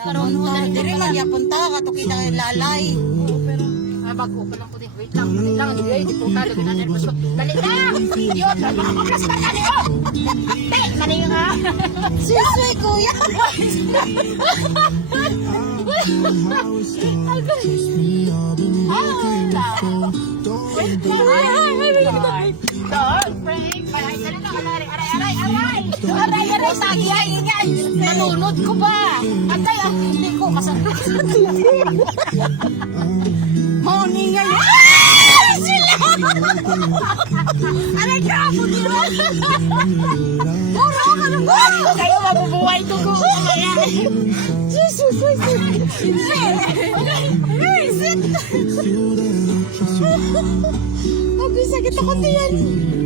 Karon mo na dire lang yapon ta kato kita lalay. Pero bago pa lang po din. Wait lang, hindi po ka lagi na nervous ko. Dali na! Yun, makakaplas na ka niyo! Dali, mali nga! Sisay kuya. Don't break my heart. Dali na, aray, sagya, ingay! Nalunod ko ba? Atay, hindi ko masarap. Morning nga. Sila. Aray ka mo dito. Puro ka ng buhay. Kayo mabubuhay ko ko. Jesus, okay, sakit ako diyan.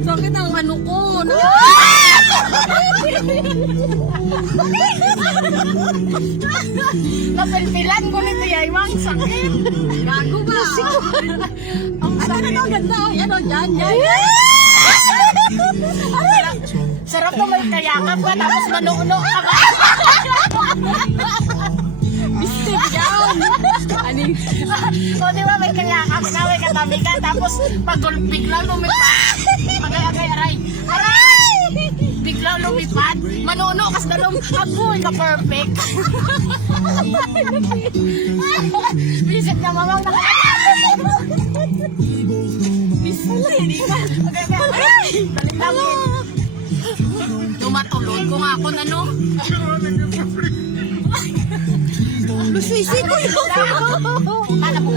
Sakit ang ano ko. Napilpilan ko nito yung mang sakit. Gago ba? Ang sarap na ganda. Ano dyan? Sarap na may kayakap ka tapos manuuno ka ba? Mistake down. Ani? O diba may kayakap ka, may katabi ka tapos pag biglang lumipad. Aray! Biglang lumipad. Manuuno kas na apoy ka perfect. Visit na mamang tumatulog kung ako na no. Sisay kuya. Kala ko.